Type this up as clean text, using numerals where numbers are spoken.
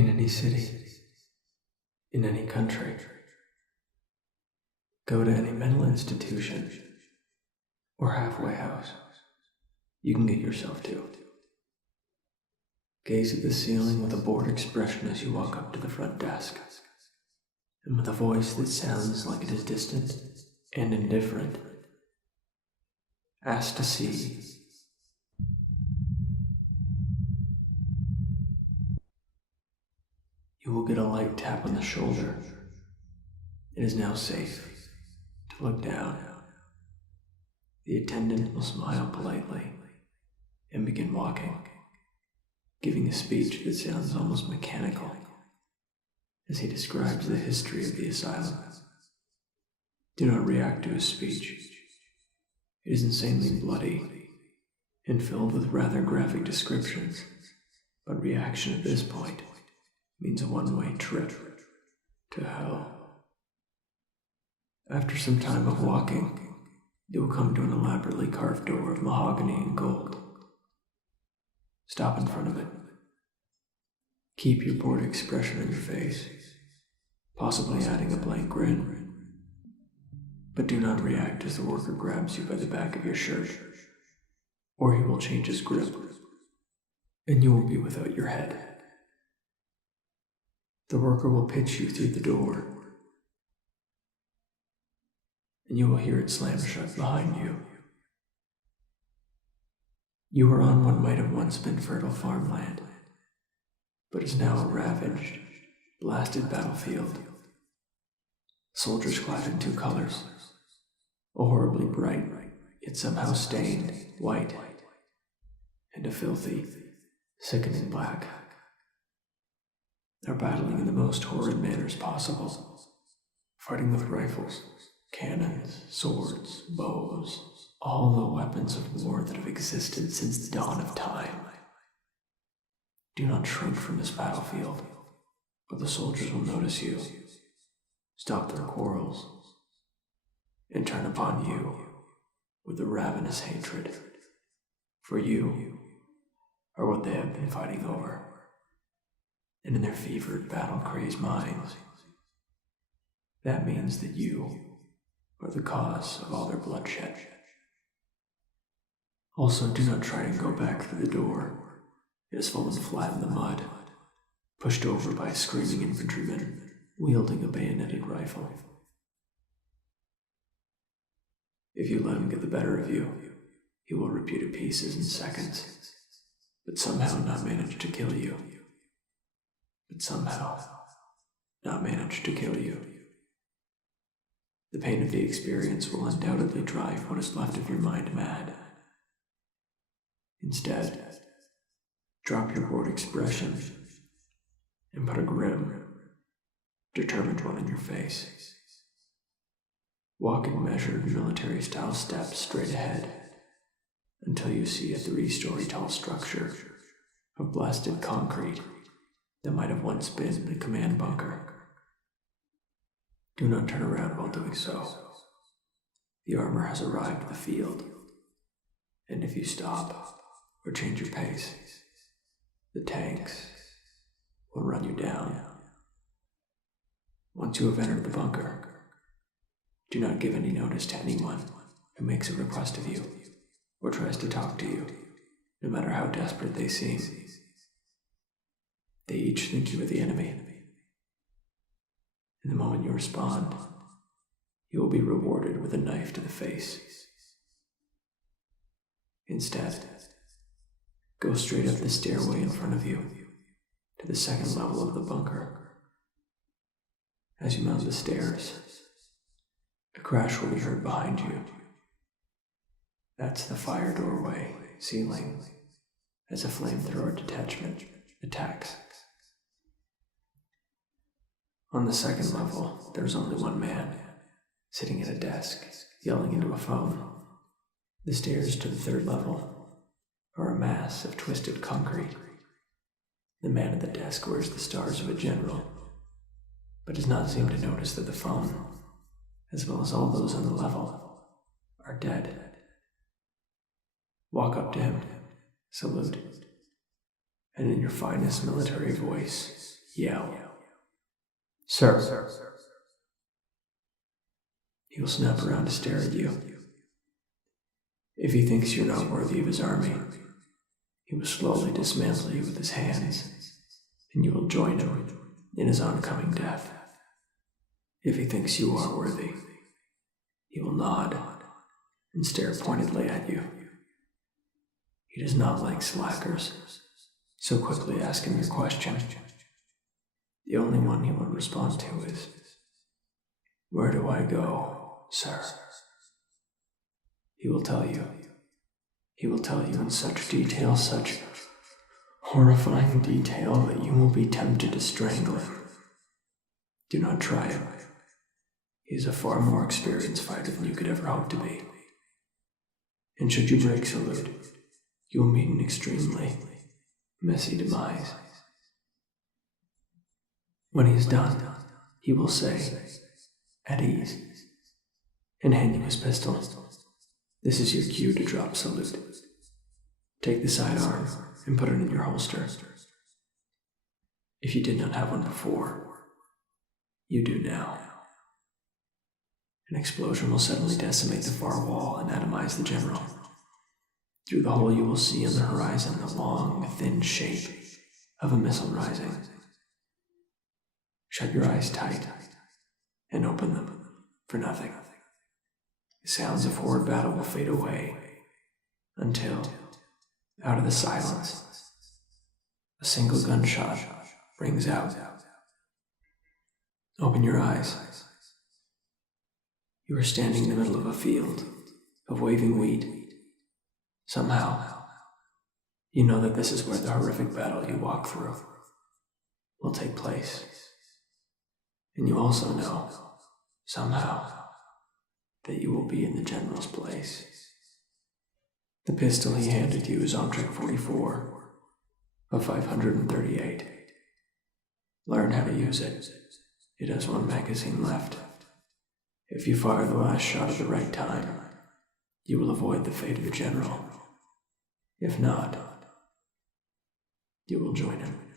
In any city, in any country, go to any mental institution or halfway house you can get yourself to. Gaze at the ceiling with a bored expression as you walk up to the front desk, and with a voice that sounds like it is distant and indifferent, ask to see. You will get a light tap on the shoulder. It is now safe to look down. The attendant will smile politely and begin walking, giving a speech that sounds almost mechanical as he describes the history of the asylum. Do not react to his speech. It is insanely bloody and filled with rather graphic descriptions, but reaction at this point means a one-way trip to hell. After some time of walking, you will come to an elaborately carved door of mahogany and gold. Stop in front of it. Keep your bored expression on your face, possibly adding a blank grin. But do not react as the worker grabs you by the back of your shirt, or he will change his grip, and you will be without your head. The worker will pitch you through the door, and you will hear it slam shut behind you. You are on what might have once been fertile farmland, but is now a ravaged, blasted battlefield. Soldiers clad in two colors, a horribly bright, yet somehow stained, white, and a filthy, sickening black, are battling in the most horrid manners possible, fighting with rifles, cannons, swords, bows, all the weapons of war that have existed since the dawn of time. Do not shrink from this battlefield, or the soldiers will notice you, stop their quarrels, and turn upon you with a ravenous hatred, for you are what they have been fighting over. And in their fevered, battle-crazed minds, that means that you are the cause of all their bloodshed. Also, do not try to go back through the door. It has fallen flat in the mud, pushed over by a screaming infantryman wielding a bayoneted rifle. If you let him get the better of you, he will rip you to pieces in seconds, but somehow not manage to kill you. The pain of the experience will undoubtedly drive what is left of your mind mad. Instead, drop your bored expression and put a grim, determined one in your face. Walk in measured military-style steps straight ahead until you see a 3-story tall structure of blasted concrete that might have once been the command bunker. Do not turn around while doing so. The armor has arrived at the field, and if you stop or change your pace, the tanks will run you down. Once you have entered the bunker, do not give any notice to anyone who makes a request of you or tries to talk to you, no matter how desperate they seem. They each think you are the enemy. And the moment you respond, you will be rewarded with a knife to the face. Instead, go straight up the stairway in front of you to the second level of the bunker. As you mount the stairs, a crash will be heard behind you. That's the fire doorway ceiling as a flamethrower detachment attacks. On the second level, there's only one man, sitting at a desk, yelling into a phone. The stairs to the third level are a mass of twisted concrete. The man at the desk wears the stars of a general, but does not seem to notice that the phone, as well as all those on the level, are dead. Walk up to him, salute, and in your finest military voice, yell, "Sir!" He will snap around to stare at you. If he thinks you're not worthy of his army, he will slowly dismantle you with his hands, and you will join him in his oncoming death. If he thinks you are worthy, he will nod and stare pointedly at you. He does not like slackers, so quickly ask him your question. The only one he will respond to is, "Where do I go, sir?" He will tell you. He will tell you in such detail, such horrifying detail, that you will be tempted to strangle him. Do not try it. He is a far more experienced fighter than you could ever hope to be. And should you break salute, you will meet an extremely messy demise. When he is done, he will say, "At ease," and hand you his pistol. This is your cue to drop salute. Take the sidearm and put it in your holster. If you did not have one before, you do now. An explosion will suddenly decimate the far wall and atomize the general. Through the hole you will see on the horizon the long, thin shape of a missile rising. Shut your eyes tight and open them for nothing. The sounds of horrid battle will fade away until, out of the silence, a single gunshot rings out. Open your eyes. You are standing in the middle of a field of waving wheat. Somehow, you know that this is where the horrific battle you walk through will take place. And you also know, somehow, that you will be in the general's place. The pistol he handed you is Omtrak 44 of 538. Learn how to use it. It has one magazine left. If you fire the last shot at the right time, you will avoid the fate of the general. If not, you will join him.